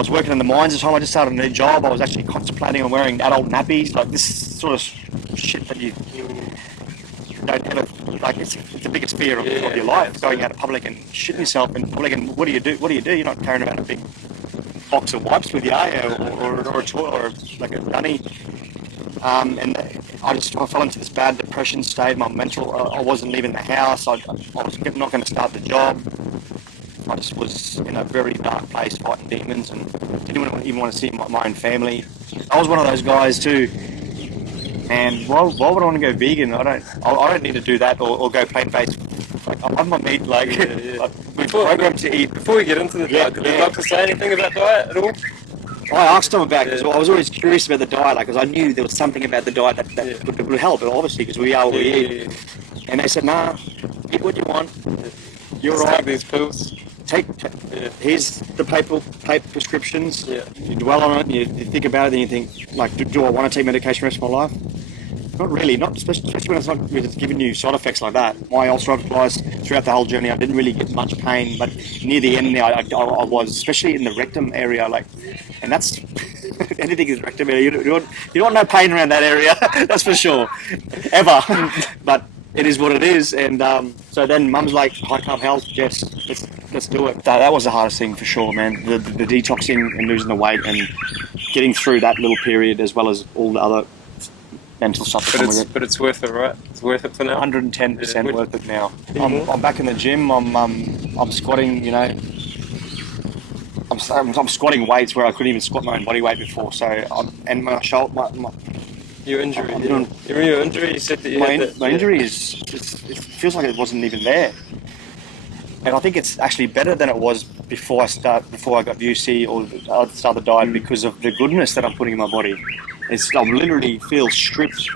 was working in the mines at the time. I just started a new job. I was actually contemplating on wearing adult nappies, like this sort of shit that you don't ever, like it's the biggest fear of your life, going out in public and shitting yourself in public. And what do you do? You're not carrying around a big box of wipes with you, or a toilet, or like a dunny. And I fell into this bad depression state. My mental, I wasn't leaving the house. I was not going to start the job. I just was in a very dark place, fighting demons, and didn't even want to see my own family. I was one of those guys too. And why would I want to go vegan? I don't need to do that or go plant-based. Like, I'm not meat. Like, we're programmed to eat. Before we get into the diet, did the doctor say anything about diet at all? I asked him about it because I was always curious about the diet, because I knew there was something about the diet that would help, obviously, because we are what we eat. And they said, nah, eat what you want. You're right. Take these pills. Here's the paper prescriptions. Yeah. You dwell on it, and you think about it, and you think, like, do I want to take medication the rest of my life? Not really, not especially when it's giving you side effects like that. My ulcerative colitis, throughout the whole journey, I didn't really get much pain, but near the end, I was, especially in the rectum area, like, and that's anything is rectum area. You don't want no pain around that area, that's for sure, ever. But it is what it is, and so then Mum's like, high carb health, Jess, let's do it. That was the hardest thing for sure, man. The detoxing and losing the weight and getting through that little period, as well as all the other mental stuff. But it's worth it, right? It's worth it for now. 110% worth it now. I'm back in the gym. I'm squatting. You know, I'm squatting weights where I couldn't even squat my own body weight before. So and my shoulder, your injury. Your injury. You said that my injury is. It feels like it wasn't even there. And I think it's actually better than it was before I got UC or I started the diet, because of the goodness that I'm putting in my body. I literally feel stripped,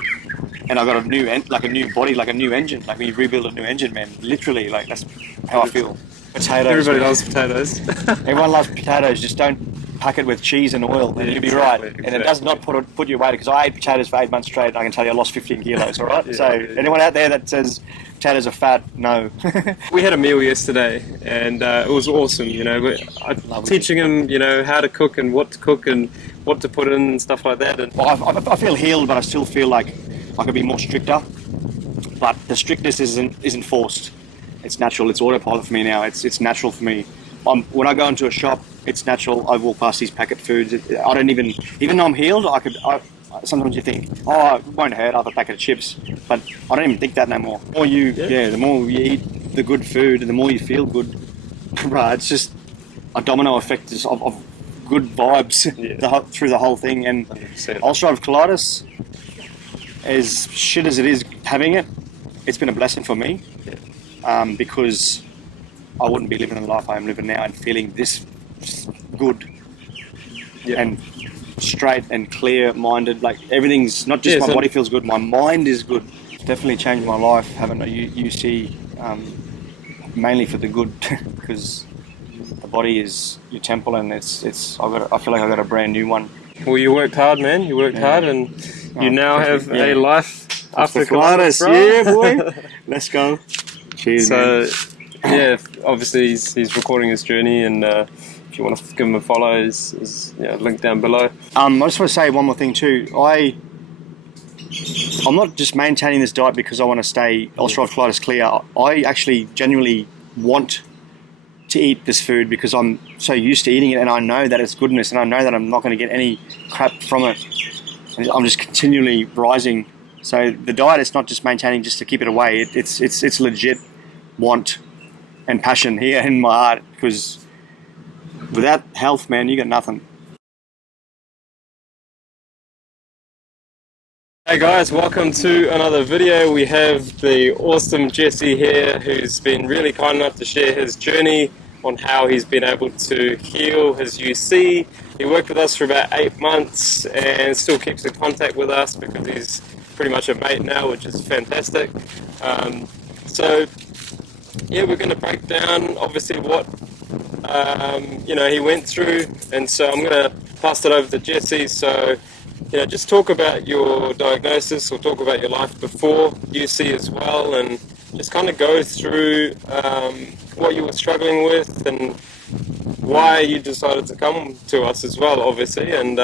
and I got a new body, like a new engine. Like when you rebuild a new engine, man. Literally, like that's how I feel. Potatoes. Everybody loves potatoes. Everyone loves potatoes. Just don't pack it with cheese and oil, and you'll be right. Exactly. And it does not put you away, because I ate potatoes for 8 months straight, and I can tell you I lost 15 kilos. All right. Anyone out there that says potatoes are fat, no. We had a meal yesterday, and it was awesome. You know, teaching him, you know, how to cook and what to cook and what to put in and stuff like that. And I feel healed, but I still feel like I could be more stricter. But the strictness isn't forced. It's natural. It's autopilot for me now. It's natural for me. When I go into a shop, it's natural. I walk past these packet foods. I don't even though I'm healed, sometimes you think, oh, it won't hurt, I have a packet of chips. But I don't even think that no more. The more you eat the good food, and the more you feel good, right? It's just a domino effect of good vibes through the whole thing. And 100%. Ulcerative colitis, as shit as it is having it, it's been a blessing for me, because I wouldn't be living the life I am living now and feeling this good and straight and clear-minded. Like everything's not just my body feels good, my mind is good. It's definitely changed my life having a UC, mainly for the good, because the body is your temple, and I feel like I got a brand new one. Well, you worked hard, man. You worked hard, and you now have a life after colitis. Yeah, boy. Let's go. Cheers. So, man. Obviously he's recording his journey, and if you want to give him a follow, is link down below. I just want to say one more thing too. I'm not just maintaining this diet because I want to stay ulcerative colitis clear. I actually genuinely want to eat this food because I'm so used to eating it, and I know that it's goodness, and I know that I'm not going to get any crap from it. I'm just continually rising. So the diet is not just maintaining just to keep it away. It's legit want and passion here in my heart, because without health, man, you got nothing. Hey guys, welcome to another video. We have the awesome Jesse here, who's been really kind enough to share his journey on how he's been able to heal his UC. He worked with us for about 8 months and still keeps in contact with us because he's pretty much a mate now, which is fantastic. We're going to break down obviously what he went through, and so I'm going to pass it over to Jesse. So just talk about your diagnosis, or talk about your life before UC as well, and just kind of go through what you were struggling with, and why you decided to come to us as well, obviously, and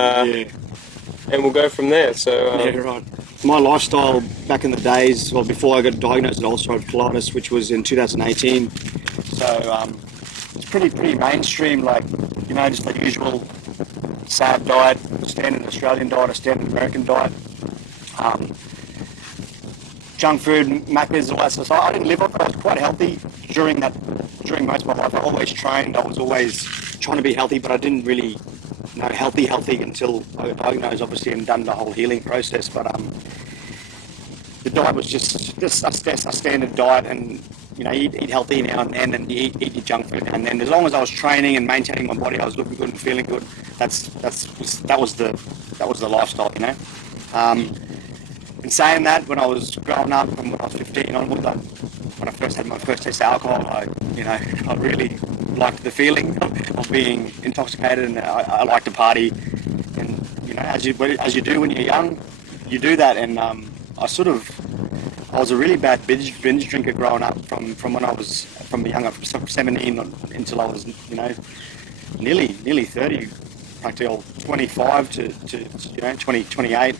we'll go from there. So Yeah, right. My lifestyle back in the days, well, before I got diagnosed with ulcerative colitis, which was in 2018. So it's pretty mainstream, like, you know, just the usual sad diet, standard Australian diet, a standard American diet. Junk food, Maccas, all that stuff. So I didn't live off it. I was quite healthy during most of my life. I always trained. I was always trying to be healthy, but I didn't really know healthy until I got diagnosed, obviously, and done the whole healing process. But the diet was just a standard diet, and you know, you eat healthy now and then, and you eat your junk food now and then. As long as I was training and maintaining my body, I was looking good and feeling good. That was the lifestyle, you know. In saying that, when I was growing up, and when I was 15 onwards, when I first had my first taste of alcohol, I really liked the feeling of being intoxicated, and I liked to party. And you know, as you do when you're young, you do that. And I was a really bad binge drinker growing up from when I was from 17 until I was, you know, nearly 30, practically 25 to you know, 28.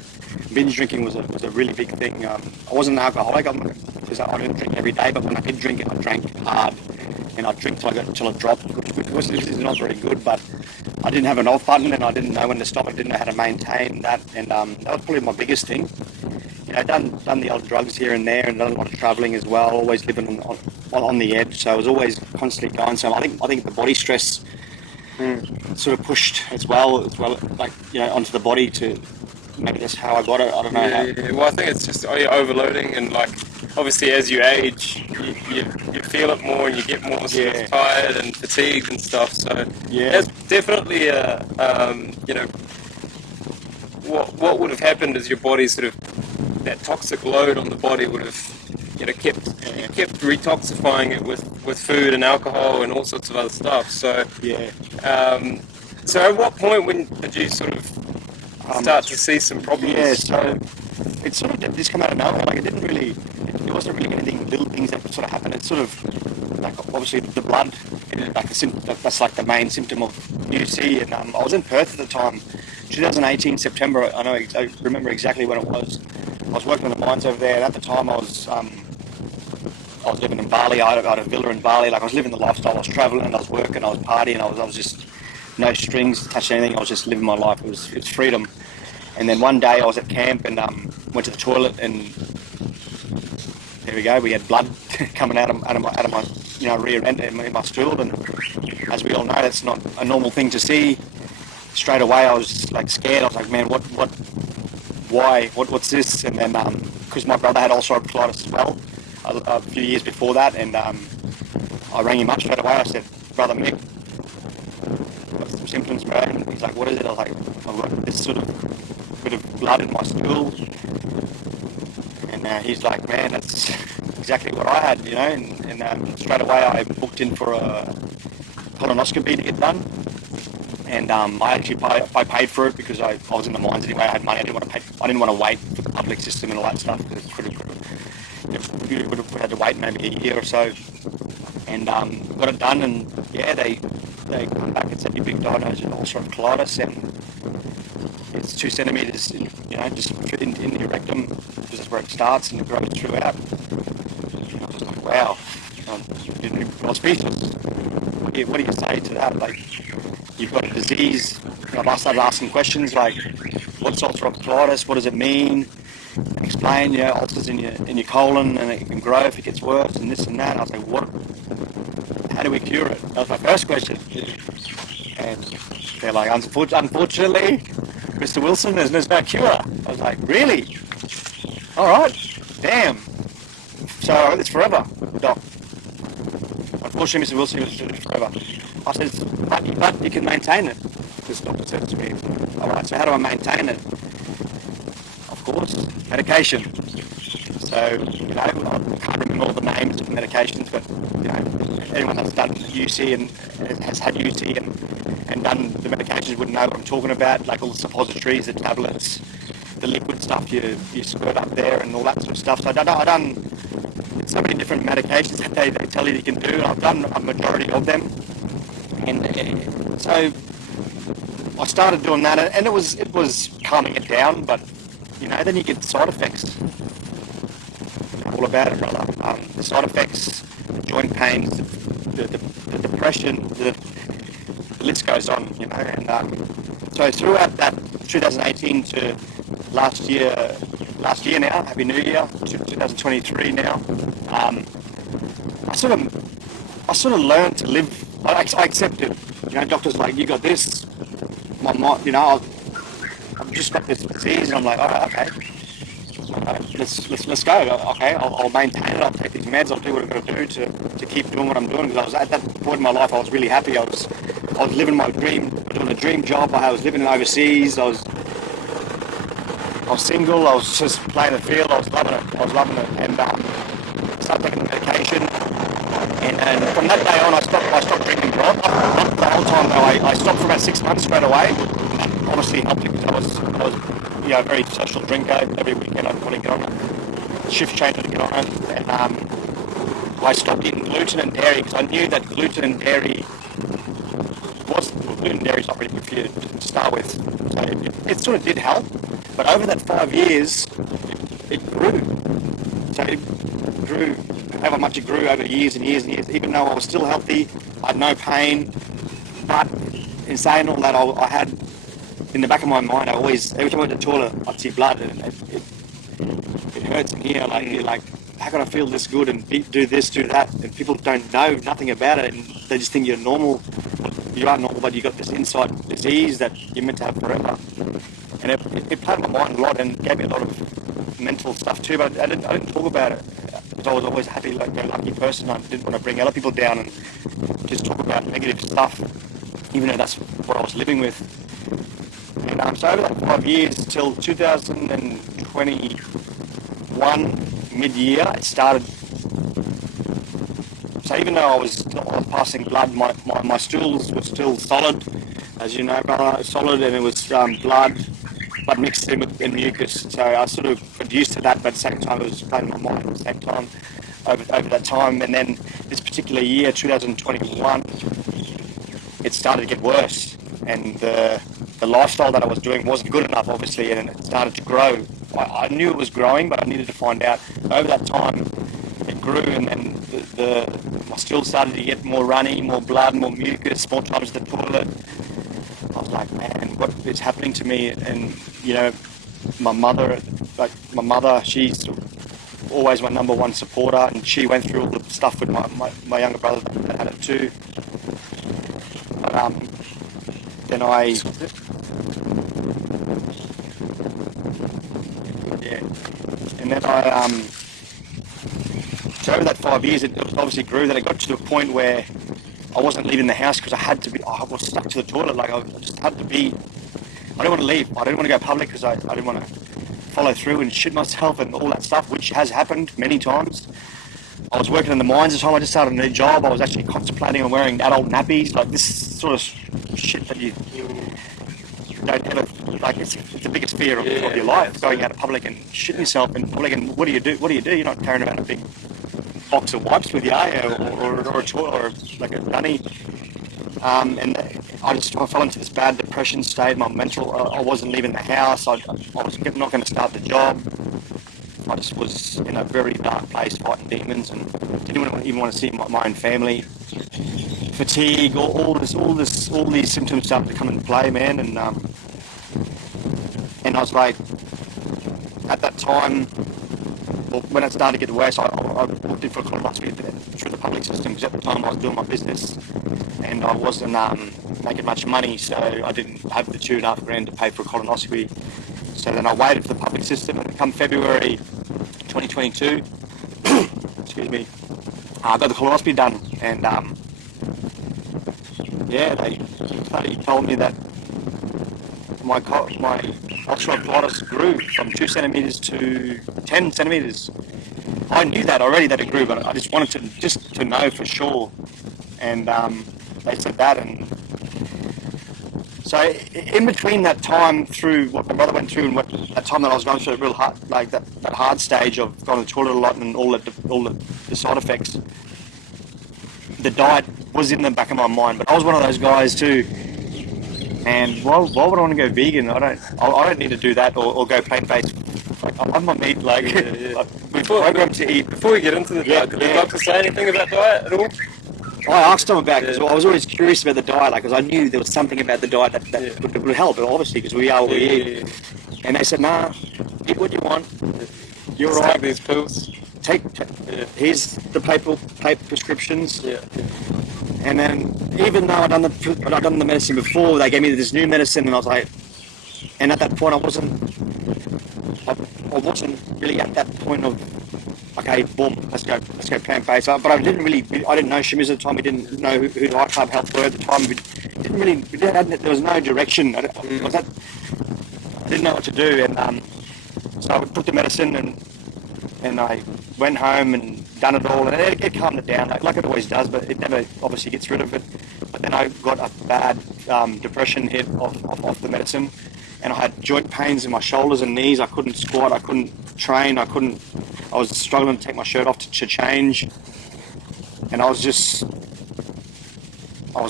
Binge drinking was a really big thing. I wasn't an alcoholic because I didn't drink every day, but when I did drink it, I drank hard, and I'd drink till I dropped, which is not very good. But I didn't have an off button, and I didn't know when to stop. I didn't know how to maintain that, and that was probably my biggest thing. You know, done the odd drugs here and there, and done a lot of travelling as well. Always living on the edge, so I was always constantly going. So I think the body stress sort of pushed as well, like, you know, onto the body to. Maybe that's how I got it. I don't know how. Yeah, well, I think it's just overloading, and like obviously as you age, you feel it more, and you get more sort of tired and fatigued and stuff. So there's definitely a you know, what would have happened is your body sort of, that toxic load on the body would have, you know, kept retoxifying it with food and alcohol and all sorts of other stuff. So so at what point when did you sort of start to see some problems? Yeah, so it sort of did just come out of nowhere. Like, it wasn't really anything, little things that sort of happened. It's sort of like, obviously the blood, like that's like the main symptom of UC. And I was in Perth at the time, 2018 September. I remember exactly when it was. I was working on the mines over there, and at the time I was living in Bali. I had a villa in Bali. Like, I was living the lifestyle. I was traveling, I was working, I was partying. I was just no strings attached to anything. I was just living my life. It was freedom. And then one day I was at camp and went to the toilet, and there we go. We had blood coming out of my you know, rear end in my stool. And as we all know, that's not a normal thing to see. Straight away I was like scared. I was like, man, what's this? And then because my brother had ulcerative colitis as well a few years before that, and I rang him up straight away. I said, brother Mick, got some symptoms, bro. And he's like, what is it? I was like, I've got this sort of bit of blood in my stool. And he's like, man, that's exactly what I had, you know. And straight away I booked in for a colonoscopy to get done. And I paid for it because I was in the mines anyway. I had money. I didn't want to wait for the public system and all that stuff, because you would have had to wait maybe a year or so. And got it done, and yeah, they come back and said you've been diagnosed with ulcerative colitis, and it's 2 centimeters, you know, just in your rectum, because that's where it starts, and it grows throughout. And I was like, wow, I was speechless. What do you say to that? Like, you've got a disease. I started asking questions like, what's ulcerative colitis? What does it mean? Explain, you know, ulcers in your colon, and it can grow if it gets worse, and this and that. And I was like, what? How do we cure it? That was my first question. And they're like, unfortunately, Mr. Wilson, there's no cure. I was like, really? All right, damn. So it's forever, doc. Unfortunately, Mr. Wilson, it's forever. I said, but you can maintain it. This doctor said to me, all right, so how do I maintain it? Of course, medication. So, you know, I can't remember all the names of the medications, but, you know, anyone that's done UC and has had UC and done the medications would know what I'm talking about, like all the suppositories, the tablets, the liquid stuff you squirt up there and all that sort of stuff. So I've done so many different medications that they tell you can do, and I've done a majority of them. And so I started doing that, and it was calming it down, but then you get side effects. All about it, brother. The side effects, the joint pains, the depression, the list goes on, And so throughout that 2018 to last year now, Happy New Year, 2023 now, I sort of learned to live. I accepted, doctors like, you got this, my mind, I've just got this disease, and I'm like, all right, okay. Let's go. Okay, I'll maintain it. I'll take these meds. I'll do what I've got to do to keep doing what I'm doing. Because I was at that point in my life, I was really happy. I was living my dream, doing a dream job. I was living overseas. I was single. I was just playing the field. I was loving it. And I started taking medication. And from that day on, I stopped drinking. Not the whole time though. I stopped for about 6 months straight away. And that obviously helped because I was a very social drinker. Every weekend I'd want to get on a shift change to get on it, and I stopped eating gluten and dairy because I knew that gluten and dairy is not really good for you to start with. So it sort of did help, but over that 5 years, it grew. So it grew, however much it grew over years and years and years. Even though I was still healthy, I had no pain, but in saying all that, I had. In the back of my mind, every time I went to the toilet, I'd see blood, and it hurts in here. Like, you're like, how can I feel this good and do this, do that? And people don't know nothing about it, and they just think you're normal. You are normal, but you got this inside disease that you're meant to have forever. And it played on my mind a lot and gave me a lot of mental stuff too. But I didn't talk about it because I was always a happy, lucky person. I didn't want to bring other people down and just talk about negative stuff, even though that's what I was living with. And so over that 5 years till 2021 mid-year, it started. So even though I was passing blood, my stools were still solid, as you know, brother, solid, and it was blood, but mixed in with mucus. So I sort of got used to that, but at the same time it was playing my mind at the same time over that time. And then this particular year, 2021, it started to get worse, and the lifestyle that I was doing wasn't good enough, obviously, and it started to grow. I knew it was growing, but I needed to find out. Over that time, it grew, and my stools started to get more runny, more blood, more mucus, more times to the toilet. I was like, man, what is happening to me? And my mother, she's always my number one supporter, and she went through all the stuff with my younger brother that had it too. But then so over that 5 years, it obviously grew. That it got to a point where I wasn't leaving the house because I had to be. I was stuck to the toilet. Like, I just had to be. I didn't want to leave. I didn't want to go public because I didn't want to follow through and shit myself and all that stuff, which has happened many times. I was working in the mines at the time. I just started a new job. I was actually contemplating on wearing adult nappies, like this sort of shit that you don't ever, like, it's the biggest fear of your life, going out in public and shitting yourself in public. And what do you do? You're not carrying around a big box of wipes with you, or a toilet, or like a dunny. And I fell into this bad depression state. My mental, I wasn't leaving the house. I was not going to start the job. I just was in a very dark place, fighting demons, and didn't even want to see my own family. Fatigue, all these symptoms started to come into play, man. And I was like, at that time, when it started to get worse, I looked in for a colonoscopy through the public system, because at the time I was doing my business and I wasn't making much money, so I didn't have the $2,500 to pay for a colonoscopy. So then I waited for the public system, and come February 2022, excuse me, I got the colonoscopy done, and they told me that my ulcerative colitis grew from 2 centimeters to 10 centimeters. I knew that already, that it grew, but I just wanted to know for sure. And they said that, and so in between that time, through what my brother went through, and that time that I was going through, a real hard, like that hard stage of going to the toilet a lot and all the side effects, the diet was in the back of my mind, but I was one of those guys too. And why would I want to go vegan? I don't need to do that or go plant-based. Like, I love my meat. Like, like we're programmed to eat. Before we get into the diet, did the doctor say anything about diet at all? I asked them about it because I was always curious about the diet, like, because I knew there was something about the diet that would help, obviously, because we are what we eat. And they said, nah, eat what you want. You're right. Take these pills. Here's the paper prescriptions. Yeah. And then, even though I'd done the medicine before, they gave me this new medicine, and I was like, and at that point, I wasn't really at that point of, okay, boom, let's go plant-based. But I didn't know Shimizu at the time. We didn't know who High Carb Health were at the time. There was no direction. I didn't know what to do, and so I would put the medicine, and I went home and done it all, and it calmed it down, like it always does, but it never obviously gets rid of it. But then I got a bad depression hit off the medicine, and I had joint pains in my shoulders and knees. I couldn't squat, I couldn't train, I was struggling to take my shirt off to change, and I was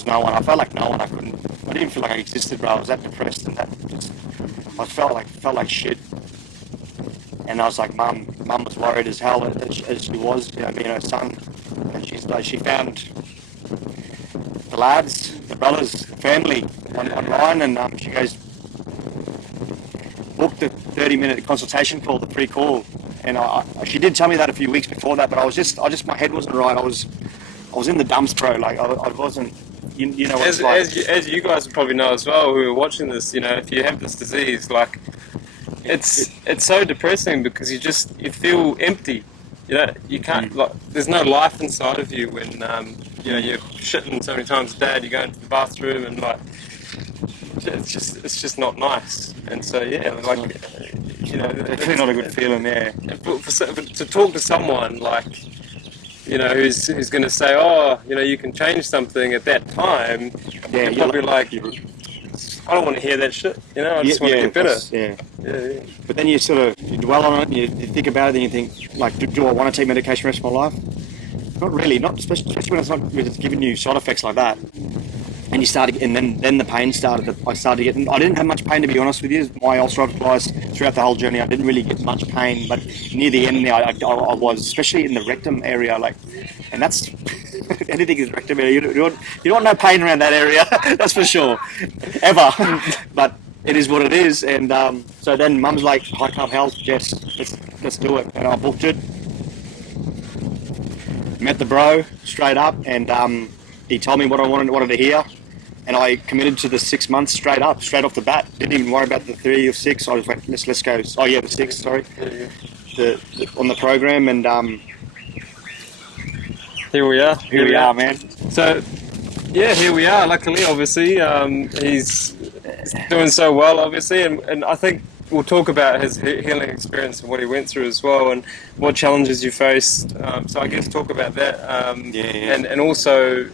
no one. I felt like no one. I didn't feel like I existed, bro. I was that depressed, and I felt like shit. And I was like, Mum was worried as hell as she was, me and her son. And she found the lads, the brothers, the family online, and she goes, booked the 30-minute consultation call, the pre-call. And she did tell me that a few weeks before that, but my head wasn't right. I was in the dumps, bro. Like I wasn't. You know what it's like. As you guys probably know as well, who are watching this, if you have this disease, like, it's so depressing because you feel empty. You can't, like, there's no life inside of you when you're shitting so many times a day. You go into the bathroom and, like, it's just not nice. And so definitely not a good feeling. Yeah. To talk to someone like, who's going to say, you can change something at that time. Yeah, you're probably like, I don't want to hear that shit. I just want to get better. Yeah. But then you dwell on it, and you think about it, and you think, like, do I want to take medication the rest of my life? Not really. Not especially when it's giving you side effects like that. And then the pain started. I didn't have much pain, to be honest with you. My ulcerative colitis throughout the whole journey, I didn't really get much pain, but near the end, I was, especially in the rectum area, like, and that's anything is rectum area. You don't want no pain around that area, that's for sure, ever. But it is what it is, and so then Mum's like, High Carb Health, Jess, let's do it, and I booked it. Met the bro straight up, and he told me what I wanted to hear. And I committed to the 6 months straight off the bat. Didn't even worry about the 3 or 6. I was like, let's go. Oh yeah, the 6. Sorry, on the program, and here we are. Here we are, man. So yeah, here we are. Luckily, obviously, he's doing so well, obviously, and I think we'll talk about his healing experience and what he went through as well, and what challenges you faced. So I guess talk about that. And also.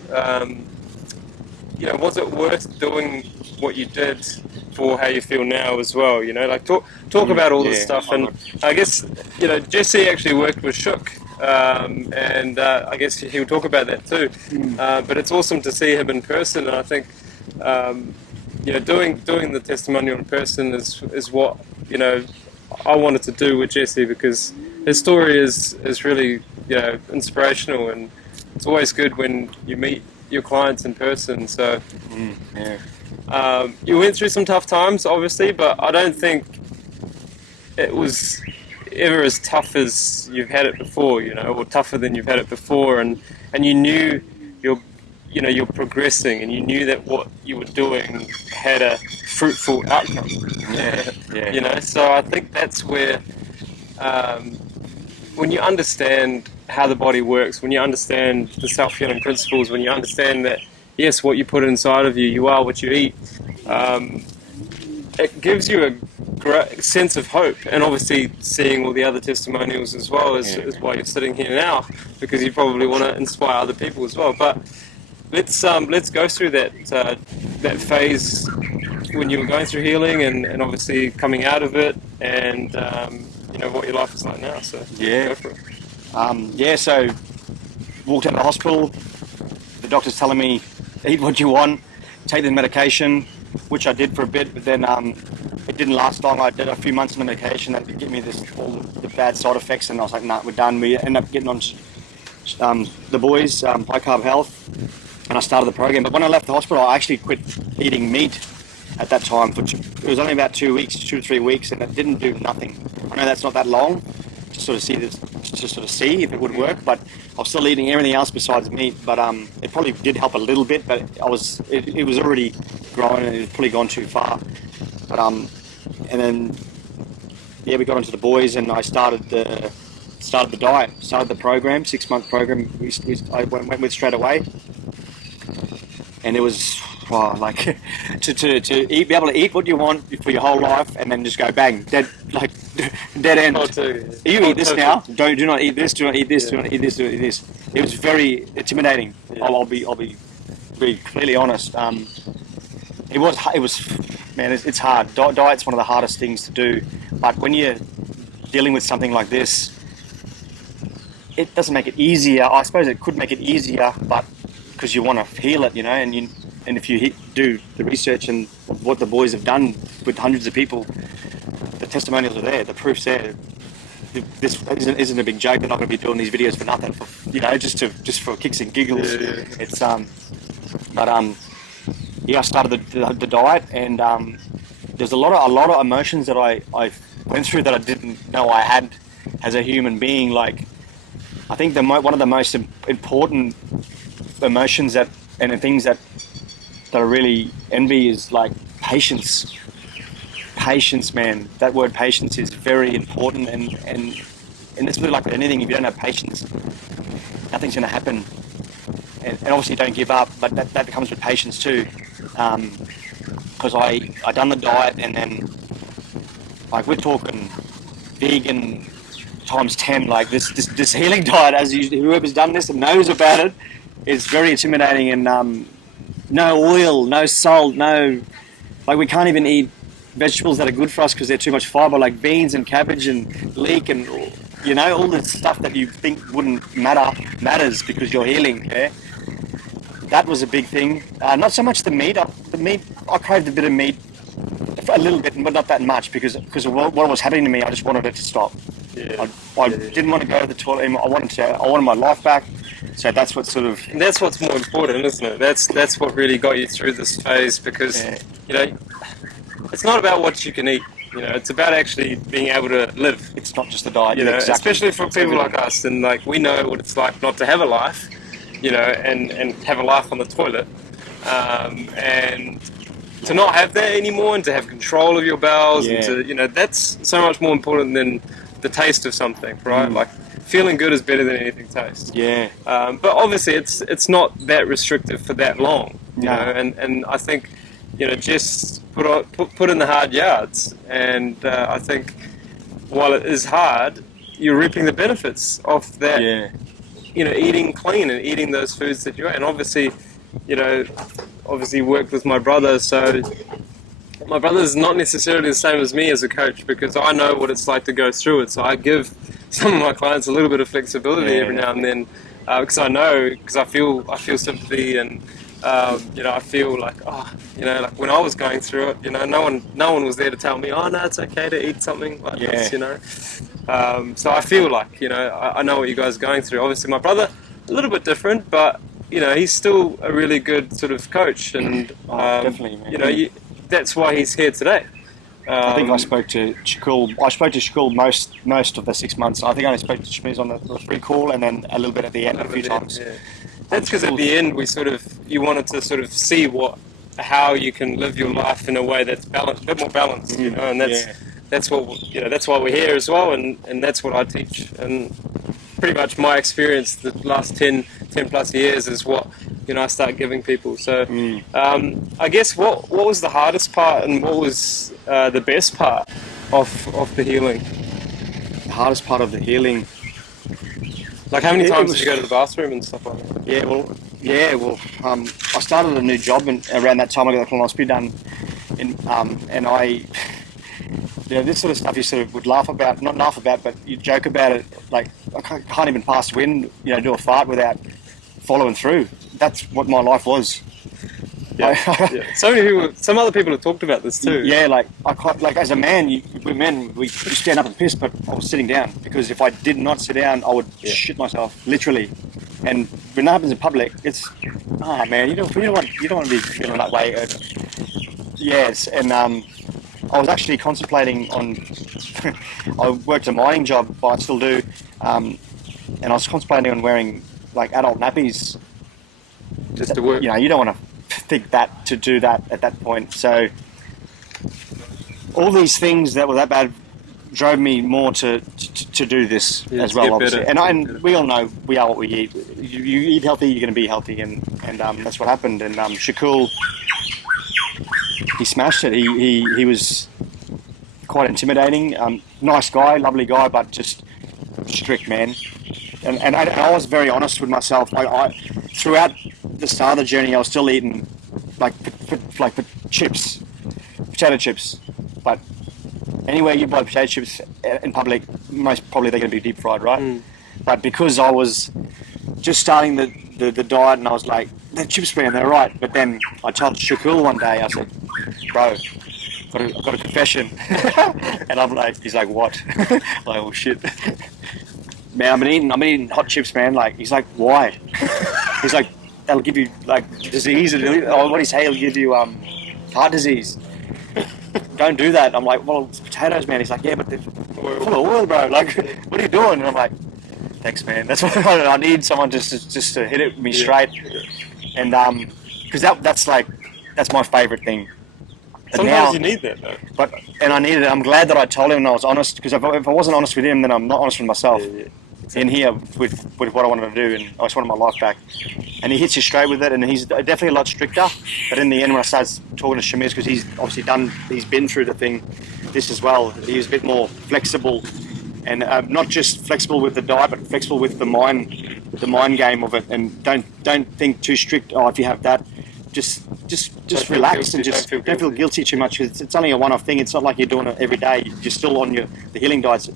Was it worth doing what you did for how you feel now as well? Like talk about all this stuff. And I guess, Jesse actually worked with Shook, and I guess he'll talk about that too. But it's awesome to see him in person, and I think, doing the testimonial in person is what, I wanted to do with Jesse, because his story is really, inspirational, and it's always good when you meet your clients in person. So you went through some tough times, obviously, but I don't think it was ever as tough as you've had it before, or tougher than you've had it before, and you knew you're progressing, and you knew that what you were doing had a fruitful outcome. So I think that's where when you understand how the body works, when you understand the self-healing principles, when you understand that, yes, what you put inside of you, you are what you eat, it gives you a great sense of hope. And obviously seeing all the other testimonials as well is why you're sitting here now, because you probably want to inspire other people as well. But let's go through that phase when you were going through healing, and obviously coming out of it, and what your life is like now. So go for it. So walked out of the hospital. the doctor's telling me, eat what you want, take the medication, which I did for a bit, but then it didn't last long. I did a few months on the medication and it gave me all the bad side effects, and I was like, nah, we're done. We ended up getting on the boys, high carb health, and I started the program. But when I left the hospital, I actually quit eating meat at that time. It was only about 2 weeks, 2 to 3 weeks, and it didn't do nothing. I know that's not that long to sort of see if it would work, but I was still eating everything else besides meat. But it probably did help a little bit, but it was already growing and it had probably gone too far. But and then we got into the boys, and I started the diet, started the program, 6-month program. I went with straight away, and it was like to eat, be able to eat what you want for your whole life, and then just go bang, dead end. You eat this now. Do not eat this. Do not eat this. Do not eat this. Do not eat this. It was very intimidating. Yeah. I'll be completely honest. It was man. It's hard. Diet's one of the hardest things to do, but when you're dealing with something like this, it doesn't make it easier. I suppose it could make it easier, but because you want to heal it, and if you do the research and what the boys have done with hundreds of people, the testimonials are there, the proof's there. This isn't a big joke. They're not going to be doing these videos for nothing, just for kicks and giggles. Yeah. It's I started the diet, and there's a lot of emotions that I went through that I didn't know I had as a human being. Like, I think one of the most important emotions and things that I really envy is like patience. Patience, man. That word patience is very important, and it's really like anything. If you don't have patience, nothing's going to happen. And obviously, don't give up. But that comes with patience too. Because I done the diet, and then like we're talking vegan times 10. Like this healing diet, whoever's done this and knows about it, is very intimidating. And no oil, no salt, we can't even eat vegetables that are good for us because they're too much fiber, like beans and cabbage and leek and all the stuff that you think wouldn't matters because you're healing. Yeah, that was a big thing. Not so much the meat. I craved a bit of meat, a little bit, but not that much because of what was happening to me. I just wanted it to stop. Yeah. I didn't want to go to the toilet anymore. I wanted my life back. So that's what's more important, isn't it? That's what really got you through this phase, because it's not about what you can eat. It's about actually being able to live. It's not just a diet. Exactly. Especially for people like us, and like we know what it's like not to have a life, and have a life on the toilet, and to not have that anymore, and to have control of your bowels, and to that's so much more important than the taste of something, right? Like, feeling good is better than anything tastes. Yeah. But obviously, it's not that restrictive for that long. You know, and I think just put in the hard yards, and I think while it is hard, you're reaping the benefits of that. Yeah. Eating clean and eating those foods that you ate. And obviously, worked with my brother, so my brother's not necessarily the same as me as a coach, because I know what it's like to go through it. So I give some of my clients a little bit of flexibility every now and then, because I feel sympathy, and I feel like like when I was going through it, no one was there to tell me, oh no, it's okay to eat something like this, So I feel like I know what you guys are going through. Obviously, my brother a little bit different, but he's still a really good sort of coach, and definitely, man. That's why he's here today. I think I spoke to Shaquille most of the 6 months. I think I only spoke to Shmiz on the free call, and then a little bit at the end a few times. Yeah. That's because at the end you wanted to sort of see how you can live your life in a way that's balanced, a bit more balanced, and that's why we're here as well, and that's what I teach, and pretty much my experience the last 10 plus years is what I start giving people. So I guess what was the hardest part, and what was the best part of the healing? The hardest part of the healing, like how many times did you go to the bathroom and stuff like that? I started a new job, and around that time I got the colonoscopy done, and I this sort of stuff you sort of would not laugh about, but you joke about it. Like, I can't even pass wind, do a fart without following through. that's what my life was. Yeah. So many people, some other people have talked about this too. Yeah, like as a man, we stand up and piss, but I was sitting down because if I did not sit down, I would shit myself literally. And when that happens in public, it's man, you don't want to be feeling that way. Yes, and I was actually contemplating on. I worked a mining job, but I still do, and I was contemplating on wearing like adult nappies. Just to work. You know, you don't want to think that to do that at that point. So all these things that were that bad drove me more to do this as well, obviously. And we all know we are what we eat. You eat healthy, you're going to be healthy, and that's what happened. And Shakur, he smashed it. He was quite intimidating. Nice guy, lovely guy, but just strict, man. And I was very honest with myself. I throughout the start of the journey, I was still eating like chips, potato chips. But anywhere you buy potato chips in public, most probably they're going to be deep fried, right? But because I was just starting the diet, and I was like, the chips, man, they're right. But then I told Shakur one day, I said, bro, I've got a confession. And I'm like, he's like, what? Like, oh shit. Man, I've been eating hot chips, man. Like, he's like, why? He's like, that'll give you like disease. Or what do you say? It'll give you heart disease. Don't do that. I'm like, well, it's potatoes, man. He's like, yeah, but they're full of oil, bro. Like, what are you doing? And I'm like, thanks, man. That's what I need. Someone just to hit it me straight. And because that's my favorite thing. But sometimes you need that, though. And I needed it. I'm glad that I told him and I was honest, because if I wasn't honest with him, then I'm not honest with myself. In here with what I wanted to do, and I just wanted my life back. And he hits you straight with it, and he's definitely a lot stricter. But in the end, when I started talking to Shamiz, because he's obviously he's been through this as well. He was a bit more flexible, and not just flexible with the diet, but flexible with the mind game of it. And don't think too strict. Oh, if you have that, just relax and just don't feel guilty too much. It's only a one-off thing. It's not like you're doing it every day. You're still on the healing diet's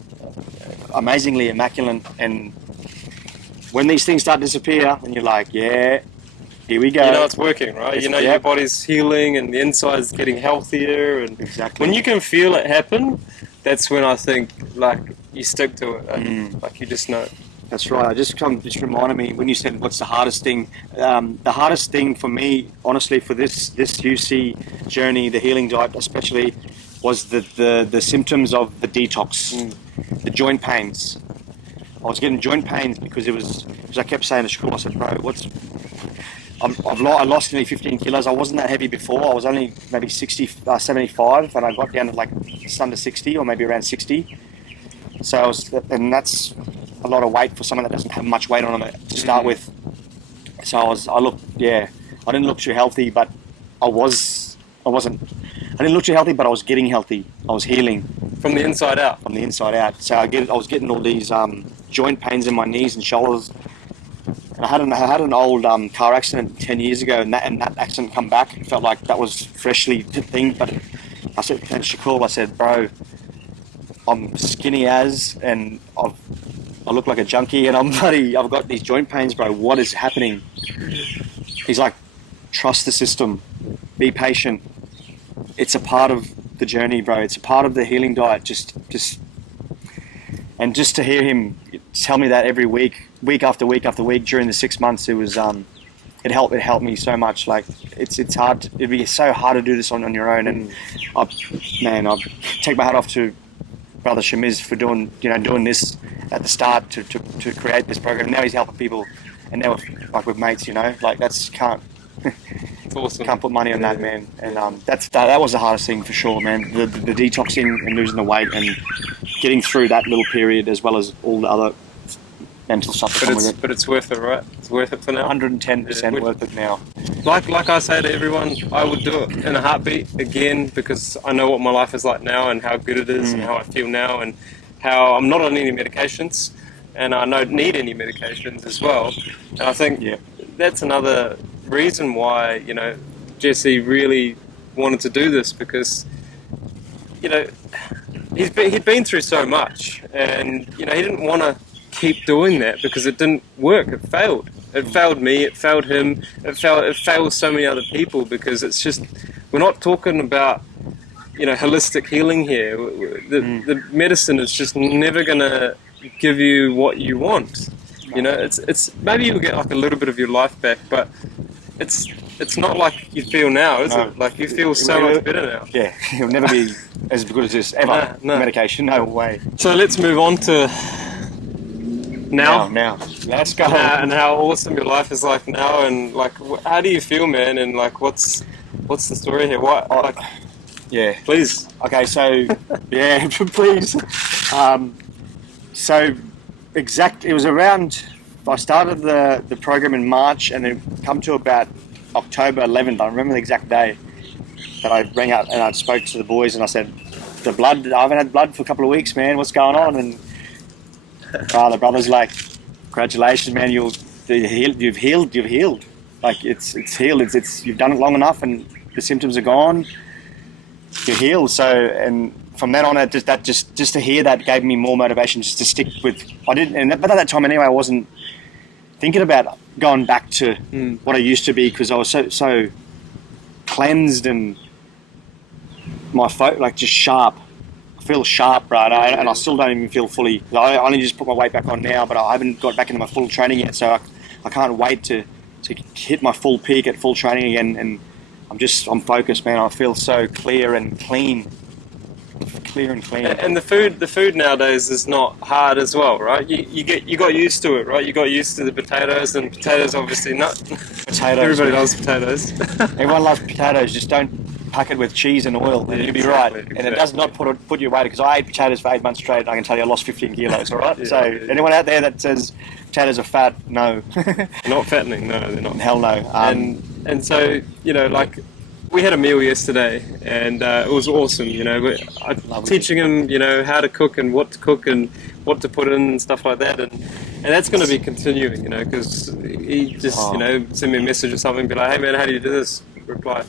amazingly immaculate, and when these things start to disappear, and you're like, yeah, here we go. You know it's working, right? Your body's healing and the inside's getting healthier, and exactly. When you can feel it happen, that's when I think like you stick to it. Like you just know. That's right. Just reminded me when you said what's the hardest thing. The hardest thing for me, honestly, for this UC journey, the healing diet especially, was the symptoms of the detox, the joint pains. I was getting joint pains because as I kept saying to school, I said, bro, I lost nearly 15 kilos. I wasn't that heavy before. I was only maybe 75, and I got down to like just under 60 or maybe around 60. So and that's a lot of weight for someone that doesn't have much weight on them to start with. So I didn't look too healthy, but I didn't look too healthy, but I was getting healthy. I was healing. From the inside out? From the inside out. So I was getting all these joint pains in my knees and shoulders. And I had an old car accident 10 years ago, and that accident come back. It felt like that was freshly thing, but I said to Shakur, I said, bro, I'm skinny as, and I look like a junkie, and I've got these joint pains, bro. What is happening? He's like, trust the system. Be patient. It's a part of the journey, bro. It's a part of the healing diet. Just to hear him tell me that every week after week after week during the 6 months, it was it helped me so much. Like it's hard. It'd be so hard to do this on your own. And I take my hat off to Brother Shamiz for doing this at the start to create this program. Now he's helping people, and now we're mates. It's awesome. Can't put money on that, man. And that was the hardest thing for sure, man. The detoxing and losing the weight and getting through that little period, as well as all the other mental stuff that comes with it. But it's worth it, right? It's worth it for now. 110% worth it now. Like I say to everyone, I would do it in a heartbeat again, because I know what my life is like now and how good it is and how I feel now and how I'm not on any medications and I don't need any medications as well. And I think that's another reason why, Jesse really wanted to do this, because, he'd been through so much, and, he didn't want to keep doing that because it didn't work. It failed. It failed me, it failed him, it fails so many other people, because it's just, we're not talking about, holistic healing here. The medicine is just never going to give you what you want. It's maybe you'll get like a little bit of your life back, but it's not like you feel now, is it? Like you feel so much better now. Yeah, it'll never be as good as this ever. No. Medication, no way. So let's move on to now. Now, let's go. And how awesome your life is like now, and like how do you feel, man? And like what's the story here? Yeah. Please. Okay, so yeah, please. It was around. I started the program in March, and then come to about October 11th. I remember the exact day that I rang out and I spoke to the boys, and I said, "The blood. I haven't had blood for a couple of weeks, man. What's going on?" And the brother's like, "Congratulations, man. You've healed. Like it's healed. It's you've done it long enough, and the symptoms are gone. You're healed." So, and from then on, just to hear that gave me more motivation just to stick with. But at that time anyway, I wasn't thinking about going back to what I used to be, because I was so cleansed, and my just sharp. I feel sharp, right? And I still don't even feel fully. I only just put my weight back on now, but I haven't got back into my full training yet. So I can't wait to hit my full peak at full training again. And I'm focused, man. I feel so clear and clean. And the food nowadays is not hard as well, right? You got used to it, right? You got used to the potatoes, and potatoes obviously not. Potatoes. Everybody loves potatoes. Everyone loves potatoes. Just don't pack it with cheese and oil, and you'll be right. Exactly. And it does not put you away, because I ate potatoes for 8 months straight, and I can tell you I lost 15 kilos. All right. Anyone out there that says potatoes are fat, no. Not fattening. No, they're not. Hell no. And so like. We had a meal yesterday, and it was awesome. I'm teaching him, how to cook and what to cook and what to put in and stuff like that, and that's going to be continuing, because he just, send me a message or something, be like, "Hey man, how do you do this?" Reply.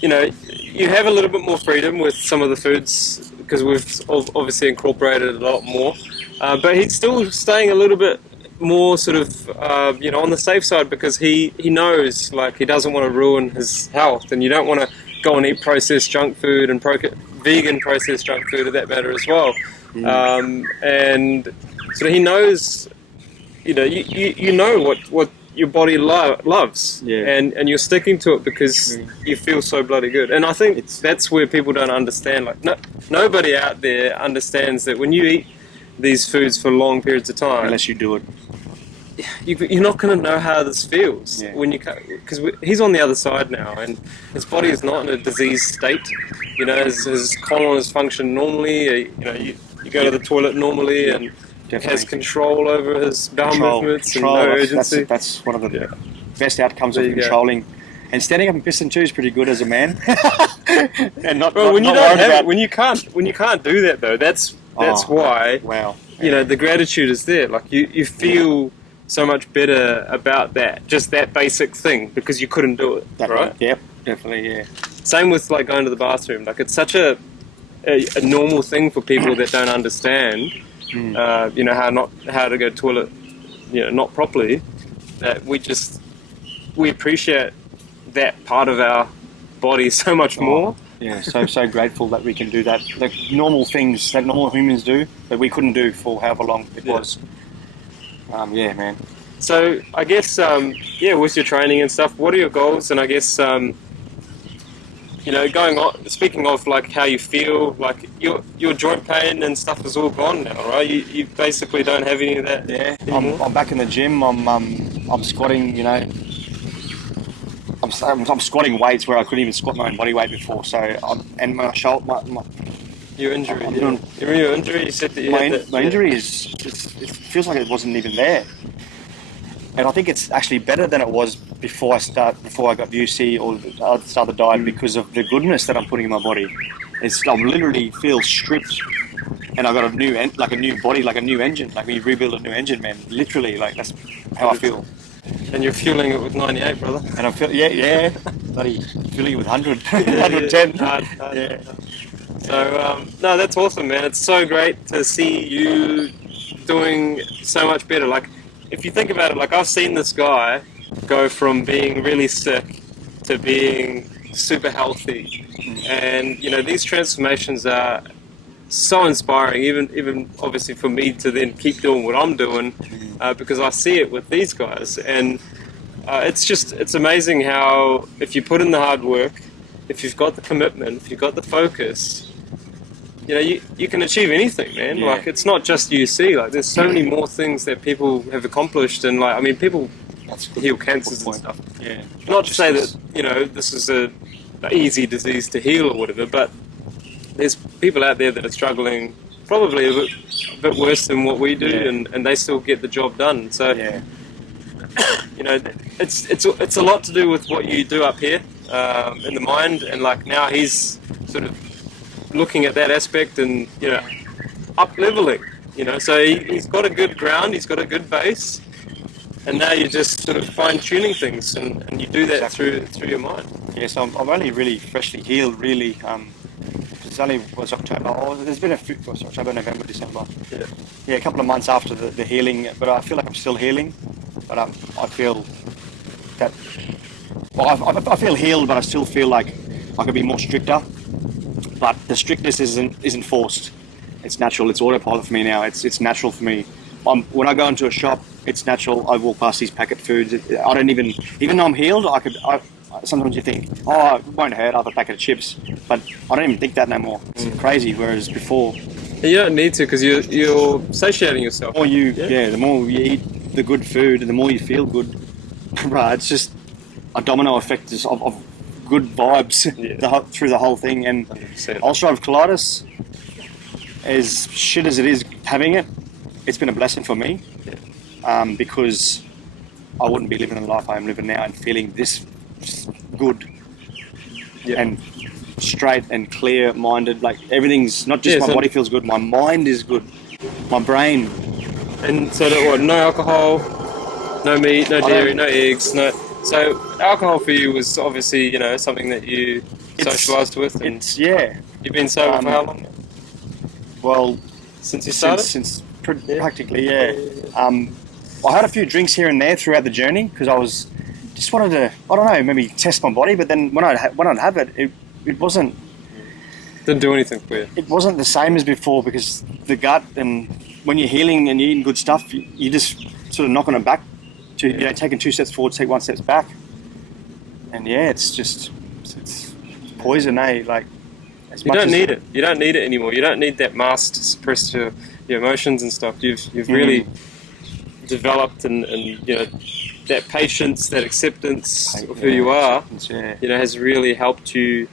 You have a little bit more freedom with some of the foods, because we've obviously incorporated a lot more, but he's still staying a little bit more sort of on the safe side, because he knows, like, he doesn't want to ruin his health, and you don't want to go and eat processed junk food and vegan processed junk food, for that matter, as well. And so he knows, you know what your body loves, and you're sticking to it because you feel so bloody good. And I think that's where people don't understand. Like nobody out there understands that when you eat these foods for long periods of time, unless you do it, you're not going to know how this feels when because he's on the other side now, and his body is not in a diseased state. His colon is functioning normally. You go to the toilet normally, and has control over his bowel movements and no urgency. That's one of the best outcomes of controlling. And standing up and pissing too is pretty good as a man. And when you can't do that though, that's why. Wow. The gratitude is there. Like you feel so much better about that, just that basic thing, because you couldn't do it, right? Yep, definitely, yeah. Same with like going to the bathroom. Like it's such a normal thing for people that don't understand, how to go to the toilet, not properly. That we appreciate that part of our body so much more. Yeah, so grateful that we can do that. The normal things that normal humans do that we couldn't do for however long it was. Yeah, man. So I guess, with your training and stuff, what are your goals? And I guess, going on, speaking of like how you feel, like your joint pain and stuff is all gone now, right? You basically don't have any of that. Yeah, I'm back in the gym. I'm squatting. I'm squatting weights where I couldn't even squat my own body weight before. So and my shoulder, your injury. Your injury. You said that my injury it feels like it wasn't even there, and I think it's actually better than it was before I got UC or the other diet, because of the goodness that I'm putting in my body. I literally feel stripped, and I got a new body, like a new engine, like we rebuild a new engine, man. Literally, like that's how I feel. And you're fueling it with 98, brother. And I feel bloody fueling it with 100, 110. Yeah. So, no, that's awesome, man. It's so great to see you doing so much better. Like, if you think about it, like I've seen this guy go from being really sick to being super healthy, and you know, these transformations are so inspiring, even obviously for me to then keep doing what I'm doing, because I see it with these guys. And it's amazing how, if you put in the hard work, if you've got the commitment, if you've got the focus, you know, you can achieve anything, man. Yeah. Like, it's not just UC. Like, there's so many more things that people have accomplished, and like, I mean, people heal cancers and stuff. Yeah. Not to say that, you know, this is a easy disease to heal or whatever, but there's people out there that are struggling probably a bit worse than what we do, Yeah. and they still get the job done. So, Yeah. you know, it's a lot to do with what you do up here in the mind, and like now he's sort of looking at that aspect and, you know, up leveling, you know. So he's got a good ground, he's got a good base, and now you're just sort of fine tuning things, and you do that through your mind. Yeah, so I'm only really freshly healed, really. It only was October. There's been a few, October, November, December. Yeah, a couple of months after the healing, but I feel like I'm still healing. But I feel that, well, I feel healed, but I still feel like I could be more stricter. But the strictness isn't forced. It's natural. It's autopilot for me now. It's natural for me. When I go into a shop, it's natural. I walk past these packet foods. I don't even though I'm healed, sometimes you think, oh, it won't hurt, I have a packet of chips, but I don't even think that no more. It's crazy, whereas before... You don't need to, because you're satiating yourself. The more you eat the good food, and the more you feel good, right, it's just a domino effect of good vibes through the whole thing. And 100%. Ulcerative Colitis, as shit as it is having it, it's been a blessing for me, because I wouldn't be living the life I am living now and feeling this good and straight and clear minded. Like, everything's not just my body feels good, my mind is good, my brain. And so no alcohol, no meat, no dairy, no eggs, no. So alcohol for you was obviously, you know, something that you socialised with. And you've been sober for how long? Well, since you started. Since practically, I had a few drinks here and there throughout the journey, because I just wanted to, I don't know, maybe test my body. But then when I'd have it wasn't... Didn't do anything for you. It wasn't the same as before, because the gut, and when you're healing and you're eating good stuff, you just sort of knock on it back to, you know, taking 2 steps forward, take 1 step back. And it's poison, eh? Like, you don't need it. You don't need it anymore. You don't need that mask to suppress your emotions and stuff. You've really developed and you know, that patience, that acceptance of who you are, you know, has really helped you,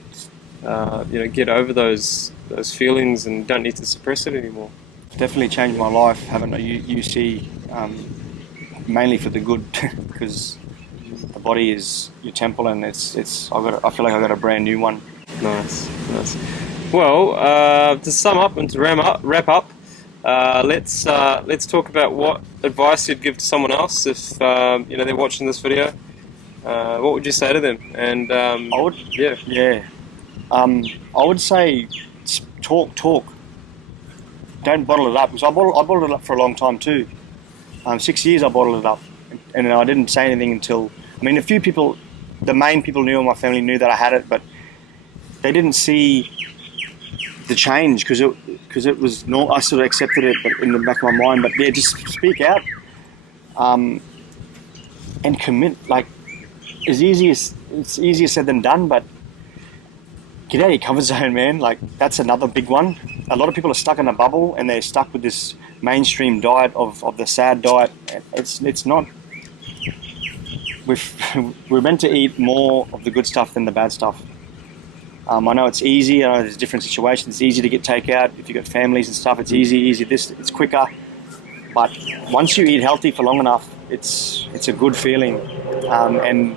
you know, get over those feelings, and don't need to suppress it anymore. Definitely changed my life having a UC, mainly for the good, because the body is your temple, and I feel like I got a brand new one. Nice. Well, to sum up and to wrap up, let's talk about what advice you'd give to someone else if you know, they're watching this video. What would you say to them? And I would say talk. Don't bottle it up, because I bottled it up for a long time too. 6 years I bottled it up, and I didn't say anything until, I mean, a few people, the main people knew in my family knew that I had it, but they didn't see the change, because it was I sort of accepted it, but in the back of my mind. But yeah, just speak out, and commit. Like, it's easier said than done, but get out of your comfort zone, man. Like, that's another big one. A lot of people are stuck in a bubble, and they're stuck with this mainstream diet of the sad diet. It's not. We're meant to eat more of the good stuff than the bad stuff. I know it's easy. I know there's different situations. It's easy to get takeout if you've got families and stuff. It's easy. It's quicker. But once you eat healthy for long enough, it's a good feeling. And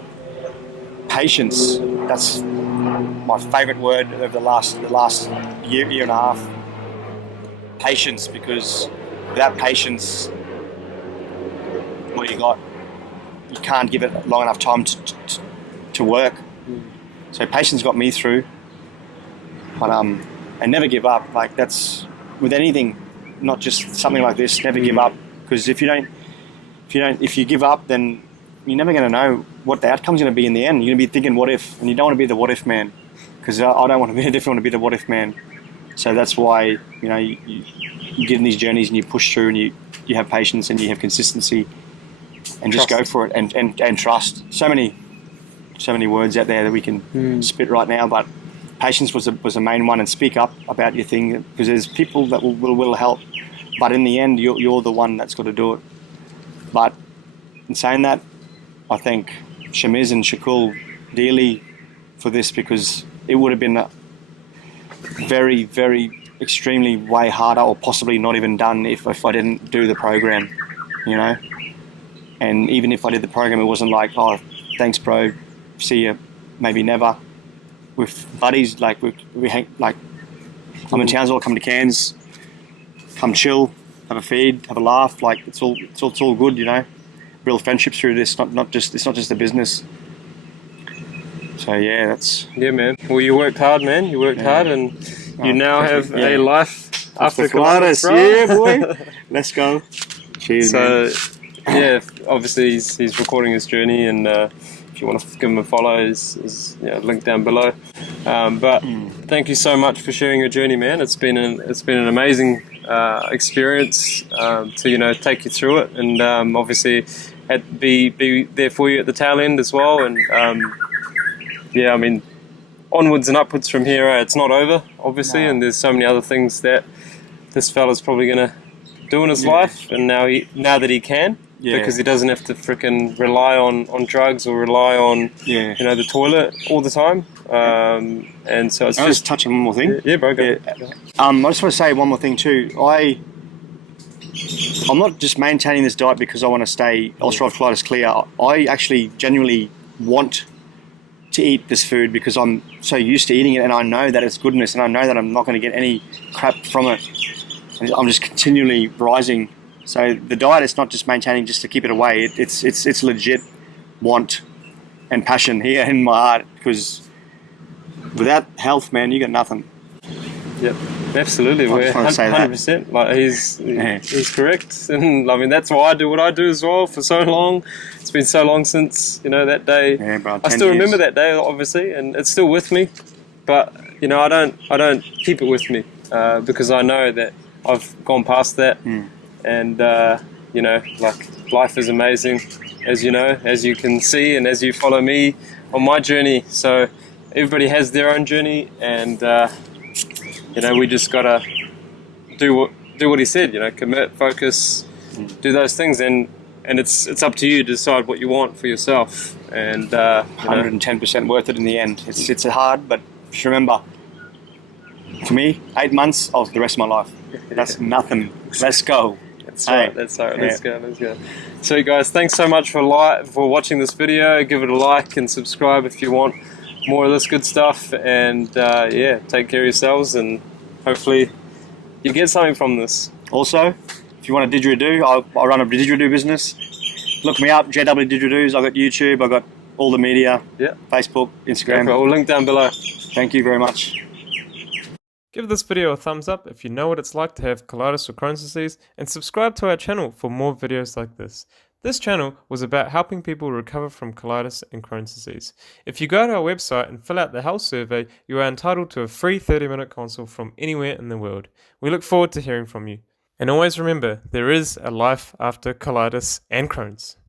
patience. That's my favourite word of the last year and a half. Patience, because without patience, what do you got? You can't give it long enough time to work. So patience got me through. But and never give up. Like, that's with anything. not just something like this. Never give up, because if you give up, then you're never going to know what the outcome's going to be in the end. You're going to be thinking, what if? And you don't want to be the what if man, because I don't want to be. I definitely want to be the what if man. So that's why you get in these journeys and you push through, and you have patience and you have consistency, and just go for it, and trust. So many words out there that we can spit right now, but patience was the main one, and speak up about your thing, because there's people that will help, but in the end you're the one that's got to do it. But in saying that, I thank Shamiz and Shakul dearly for this, because it would have been a very, very extremely way harder, or possibly not even done, if I didn't do the program, and even if I did the program, it wasn't like, oh, thanks bro, see you, maybe never. With buddies, like we hang, like I'm in Townsville, come to Cairns, come chill, have a feed, have a laugh, like it's all good, real friendships through this, it's not just a business. So yeah, man. Well, you worked hard, man. You worked hard, and you now have a life after colitis, bro. Yeah, boy. Let's go. Cheers. So yeah, obviously he's recording his journey, and if you want to give him a follow, is link down below. But thank you so much for sharing your journey, man. It's been an amazing experience to take you through it, and obviously be there for you at the tail end as well. And I mean, onwards and upwards from here. It's not over, obviously, and there's so many other things that this fella's probably gonna do in his life, and now that he can. Yeah. Because he doesn't have to freaking rely on drugs, or rely on the toilet all the time. And so it's just touching one more thing. Yeah, bro. I just want to say one more thing too. I'm not just maintaining this diet because I want to stay ulcerative colitis clear. I actually genuinely want to eat this food because I'm so used to eating it, and I know that it's goodness, and I know that I'm not going to get any crap from it. And I'm just continually rising. So the diet is not just maintaining just to keep it away. It's legit want and passion here in my heart, because without health, man, you got nothing. Yep, absolutely. We're 100%. Like he's correct, and I mean that's why I do what I do as well for so long. It's been so long since that day. Yeah, bro, I still remember that day, obviously, and it's still with me. But I don't keep it with me because I know that I've gone past that. And like life is amazing, as you can see, and as you follow me on my journey. So everybody has their own journey, and we just gotta do what he said. Commit, focus, do those things, and it's up to you to decide what you want for yourself. And 110% worth it in the end. It's hard, but just remember, for me, 8 months of the rest of my life. That's nothing. Let's go. That's right. Let's go. So guys, thanks so much for watching this video. Give it a like and subscribe if you want more of this good stuff. And take care of yourselves, and hopefully you get something from this. Also, if you want a didgeridoo, I run a didgeridoo business. Look me up, JW Didgeridoos. I got YouTube. I got all the media. Yeah. Facebook, Instagram. I'll link down below. Thank you very much. Give this video a thumbs up if you know what it's like to have colitis or Crohn's disease, and subscribe to our channel for more videos like this. This channel was about helping people recover from colitis and Crohn's disease. If you go to our website and fill out the health survey, you are entitled to a free 30-minute consult from anywhere in the world. We look forward to hearing from you. And always remember, there is a life after colitis and Crohn's.